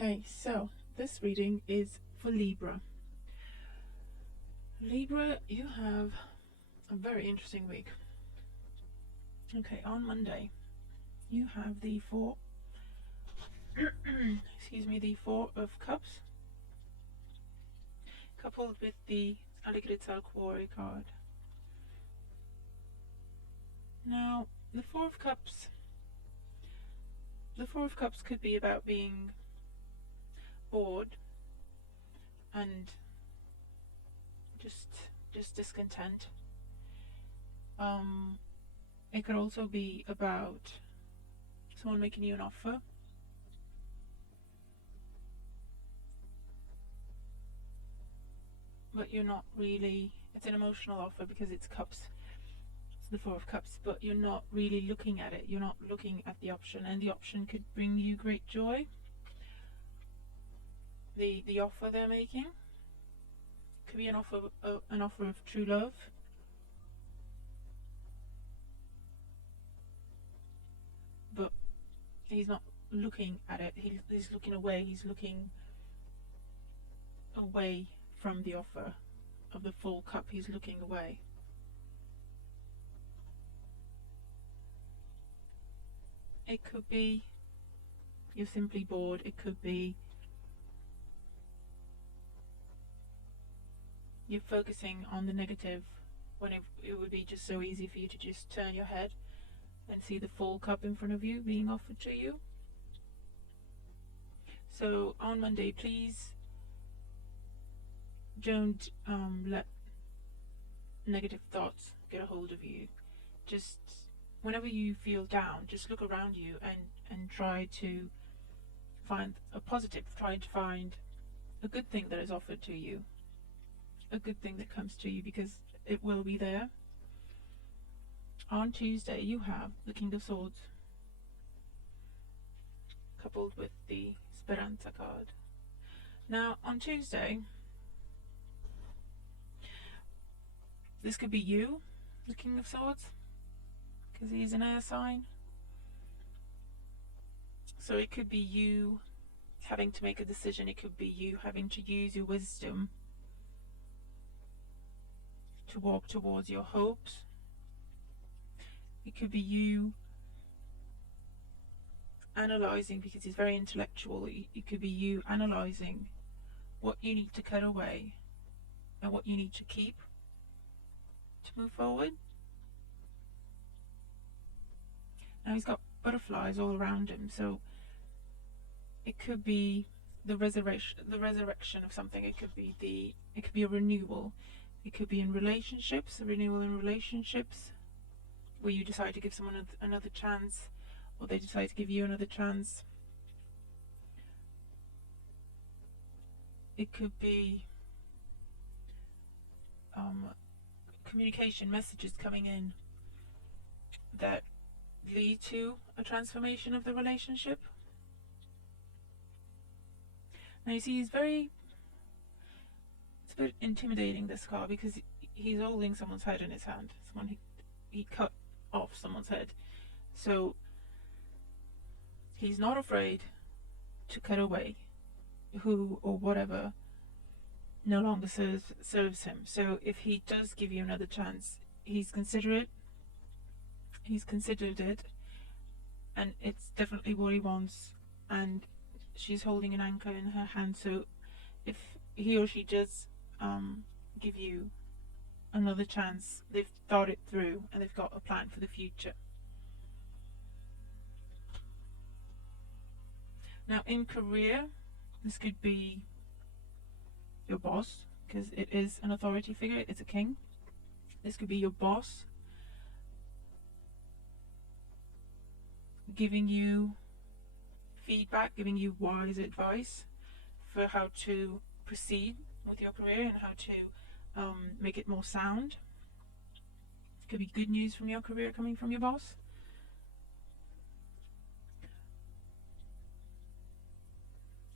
Okay, so this reading is for Libra. Libra, you have a very interesting week. Okay, on Monday, you have the Four of Cups, coupled with the LIBRA card. Now, the Four of Cups could be about being bored and just discontent. It could also be about someone making you an offer, but you're not really, it's an emotional offer because it's cups, it's the Four of Cups, but you're not really looking at it, you're not looking at the option, and the option could bring you great joy. The offer they're making could be an offer of true love, but he's not looking at it, he's looking away, he's looking away from the offer of the full cup, he's looking away. It could be you're simply bored, it could be you're focusing on the negative when it would be just so easy for you to just turn your head and see the full cup in front of you being offered to you. So on Monday, please don't let negative thoughts get a hold of you. Just whenever you feel down, just look around you and try to find a positive, try to find a good thing that is offered to you, a good thing that comes to you, because it will be there. On Tuesday, you have the King of Swords, coupled with the Speranza card. Now, on Tuesday, this could be you, the King of Swords, because he's an air sign. So it could be you having to make a decision, it could be you having to use your wisdom to walk towards your hopes. It could be you analysing, because he's very intellectual, it could be you analysing what you need to cut away and what you need to keep to move forward. Now he's got butterflies all around him, so it could be the resurrection of something. It could be a renewal. It could be in relationships, a renewal in relationships, where you decide to give someone another chance, or they decide to give you another chance. It could be communication messages coming in that lead to a transformation of the relationship. Now you see, it's a bit intimidating, this card, because he's holding someone's head in his hand. He cut off someone's head, so he's not afraid to cut away who or whatever no longer serves him. So if he does give you another chance, he's considered it, and it's definitely what he wants, and she's holding an anchor in her hand. So if he or she does give you another chance, they've thought it through and they've got a plan for the future. Now in career, this could be your boss, because it is an authority figure, it's a king. This could be your boss giving you feedback, giving you wise advice for how to proceed with your career and how to make it more sound. It could be good news from your career coming from your boss.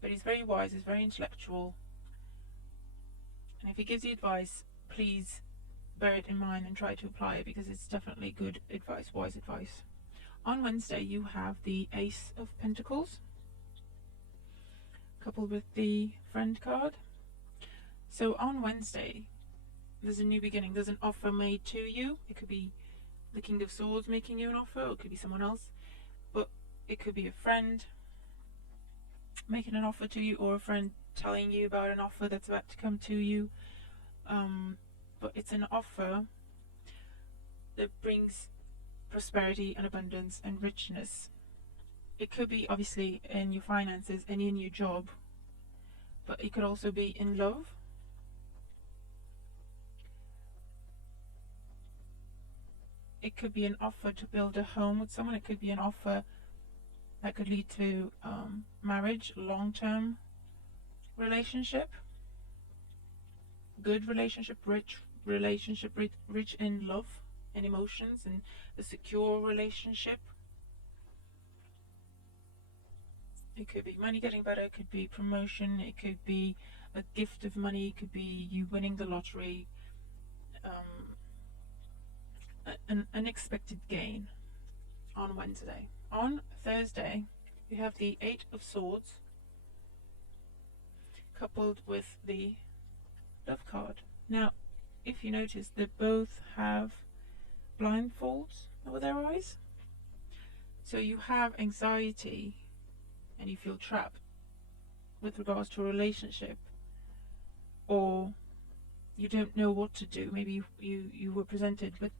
But he's very wise, he's very intellectual, and if he gives you advice, please bear it in mind and try to apply it, because it's definitely good advice, wise advice. On Wednesday, you have the Ace of Pentacles, coupled with the friend card. So on Wednesday, there's a new beginning. There's an offer made to you. It could be the King of Swords making you an offer, or it could be someone else, but it could be a friend making an offer to you, or a friend telling you about an offer that's about to come to you. But it's an offer that brings prosperity and abundance and richness. It could be obviously in your finances and in your job, but it could also be in love. It could be an offer to build a home with someone. It could be an offer that could lead to marriage, long-term relationship, good relationship, rich relationship, rich in love and emotions, and a secure relationship. It could be money getting better, it could be promotion, it could be a gift of money, it could be you winning the lottery, an unexpected gain on Wednesday. On Thursday, you have the 8 of Swords coupled with the Love card. Now, if you notice, they both have blindfolds over their eyes. So you have anxiety and you feel trapped with regards to a relationship, or you don't know what to do. Maybe you were presented with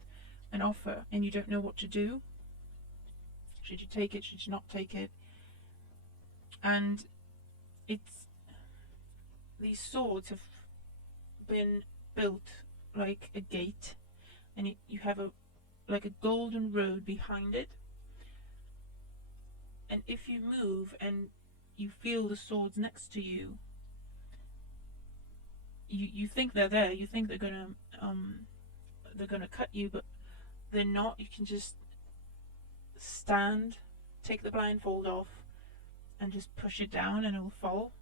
an offer and you don't know what to do. Should you take it? Should you not take it? And it's, these swords have been built like a gate, and you have like a golden road behind it. And if you move and you feel the swords next to you, you think they're there. You think they're gonna cut you, but they're not. You can just stand, take the blindfold off, and just push it down, and it'll fall.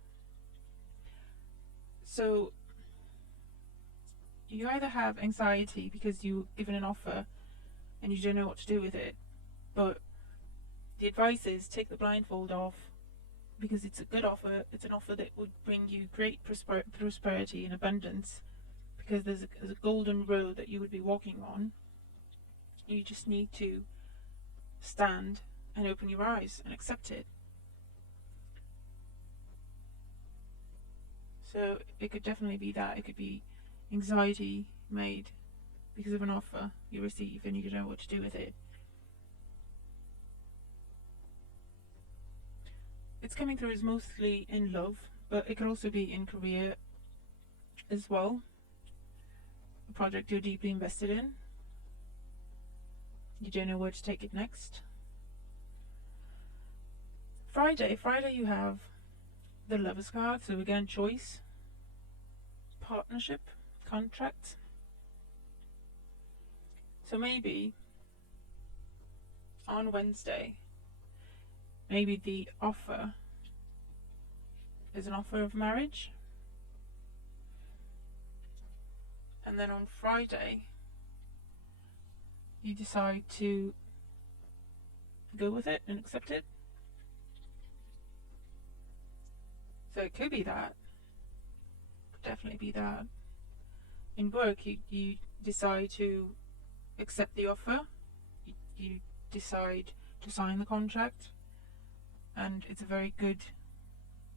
So you either have anxiety because you're given an offer and you don't know what to do with it, but the advice is take the blindfold off, because it's a good offer. It's an offer that would bring you great prosperity and abundance, because there's a golden road that you would be walking on. You just need to stand and open your eyes and accept it. So it could definitely be that. It could be anxiety made because of an offer you receive and you don't know what to do with it. It's coming through as mostly in love, but it could also be in career as well. A project you're deeply invested in. You don't know where to take it next. Friday you have the Lovers card, so again, choice, partnership, contract. So maybe on Wednesday, maybe the offer is an offer of marriage, and then on Friday you decide to go with it and accept it. So it could be that. Could definitely be that. In work, you decide to accept the offer. You decide to sign the contract, and it's a very good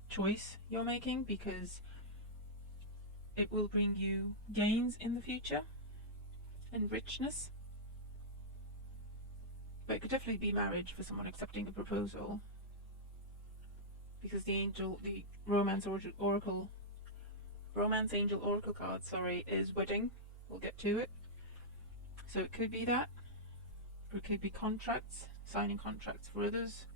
choice you're making, because it will bring you gains in the future and richness. But it could definitely be marriage for someone accepting a proposal, because the romance angel oracle card, is wedding. We'll get to it. So it could be that, or it could be contracts, signing contracts for others.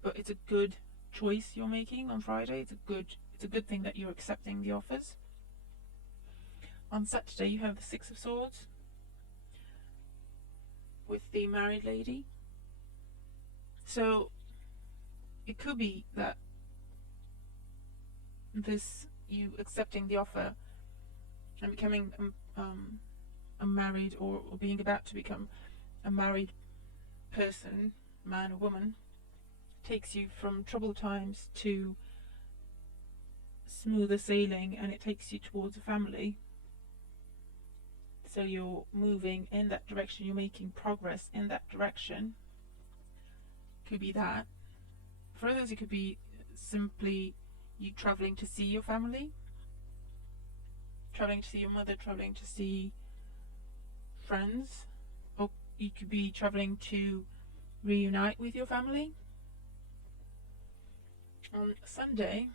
But it's a good choice you're making on Friday. It's a good thing that you're accepting the offers. On Saturday you have the 6 of Swords with the married lady. So it could be that you accepting the offer and becoming a married, or being about to become a married person, man or woman, takes you from troubled times to smoother sailing and it takes you towards a family. So you're moving in that direction, you're making progress in that direction. Could be that. For others, it could be simply you traveling to see your family, traveling to see your mother, traveling to see friends, or you could be traveling to reunite with your family. On Sunday,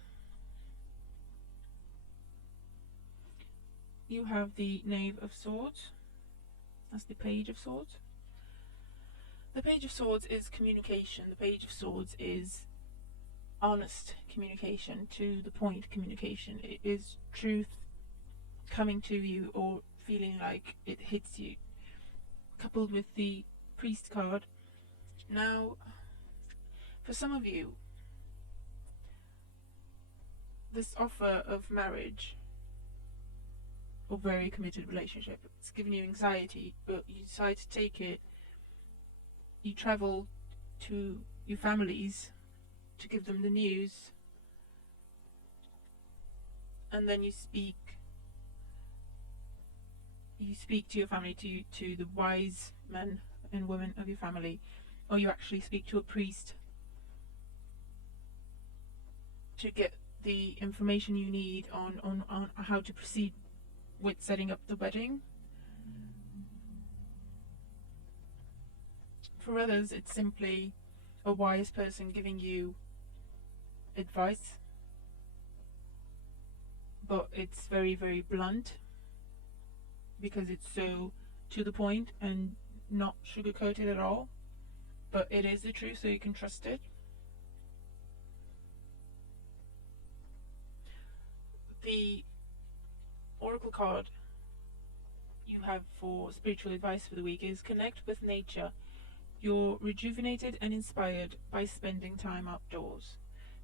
you have the Knave of Swords. That's the Page of Swords. The Page of Swords is communication. The Page of Swords is honest communication, to the point communication. It is truth coming to you or feeling like it hits you, coupled with the Priest card. Now, for some of you, this offer of marriage or very committed relationship, it's giving you anxiety, but you decide to take it. You travel to your families to give them the news, and then you speak to your family, to the wise men and women of your family, or you actually speak to a priest to get the information you need on how to proceed with setting up the wedding. For others, it's simply a wise person giving you advice, but it's very, very blunt because it's so to the point and not sugar-coated at all, but it is the truth, so you can trust it. The oracle card you have for spiritual advice for the week is connect with nature. You're rejuvenated and inspired by spending time outdoors.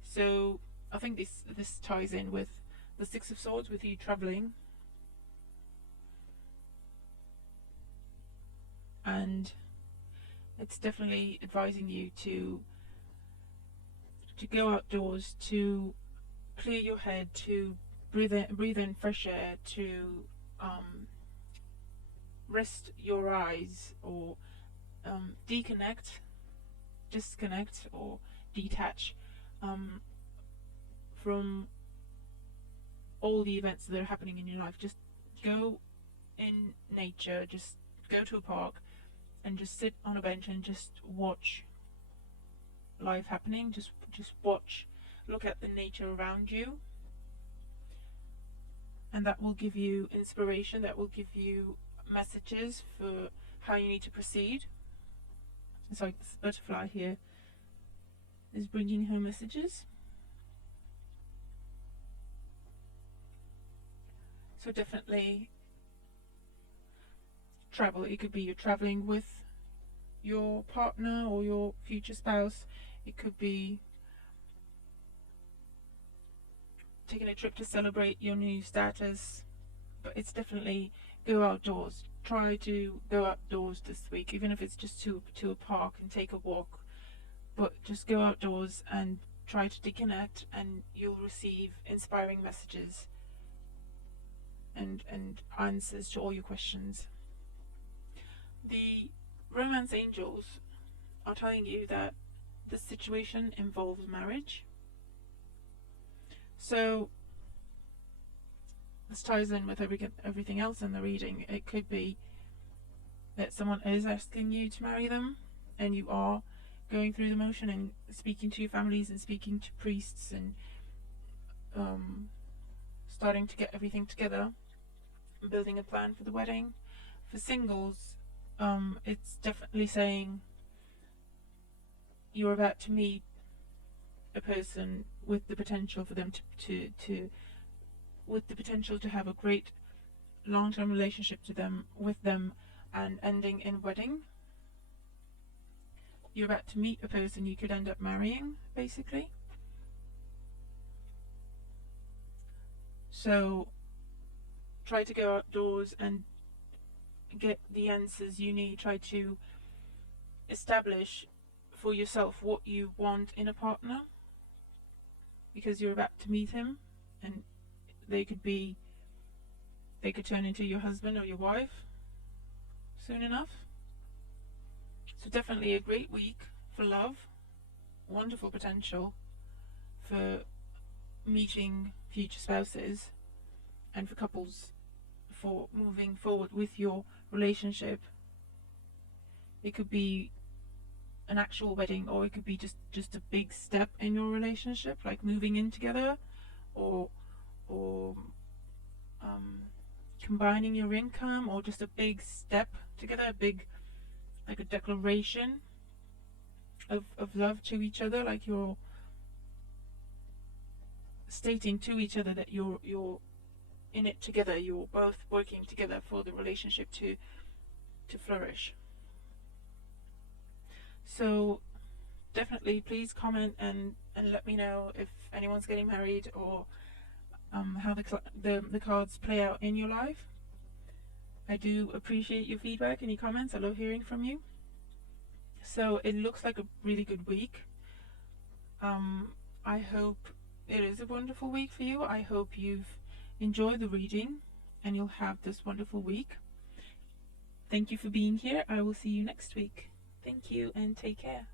So I think this ties in with the Six of Swords, with you traveling, and it's definitely advising you to go outdoors, to clear your head, to breathe in fresh air, to rest your eyes, or disconnect or detach from all the events that are happening in your life. Just go in nature, just go to a park and just sit on a bench and just watch life happening. Just watch, look at the nature around you, and that will give you inspiration, that will give you messages for how you need to proceed. It's like this butterfly here is bringing her messages. So definitely travel. It could be you're traveling with your partner or your future spouse. It could be taking a trip to celebrate your new status. But it's definitely go outdoors. Try to go outdoors this week, even if it's just to a park and take a walk. But just go outdoors and try to disconnect, and you'll receive inspiring messages and answers to all your questions. The romance angels are telling you that this situation involves marriage. So this ties in with everything else in the reading. It could be that someone is asking you to marry them, and you are going through the motion and speaking to your families and speaking to priests and starting to get everything together, building a plan for the wedding. For singles, it's definitely saying you're about to meet a person with the potential for them with the potential to have a great long-term relationship with them and ending in wedding. You're about to meet a person you could end up marrying, basically. So try to go outdoors and get the answers you need. Try to establish for yourself what you want in a partner, because you're about to meet him and they could turn into your husband or your wife soon enough. So definitely a great week for love, wonderful potential for meeting future spouses, and for couples for moving forward with your relationship. It could be an actual wedding, or it could be just a big step in your relationship, like moving in together, or combining your income, or just a big step together, like a declaration of love to each other, like you're stating to each other that you're in it together, you're both working together for the relationship to flourish. So definitely please comment and let me know if anyone's getting married, or how the cards play out in your life. I do appreciate your feedback and your comments. I love hearing from you. So it looks like a really good week. I hope it is a wonderful week for you. I hope you've enjoyed the reading and you'll have this wonderful week. Thank you for being here. I will see you next week. Thank you and take care.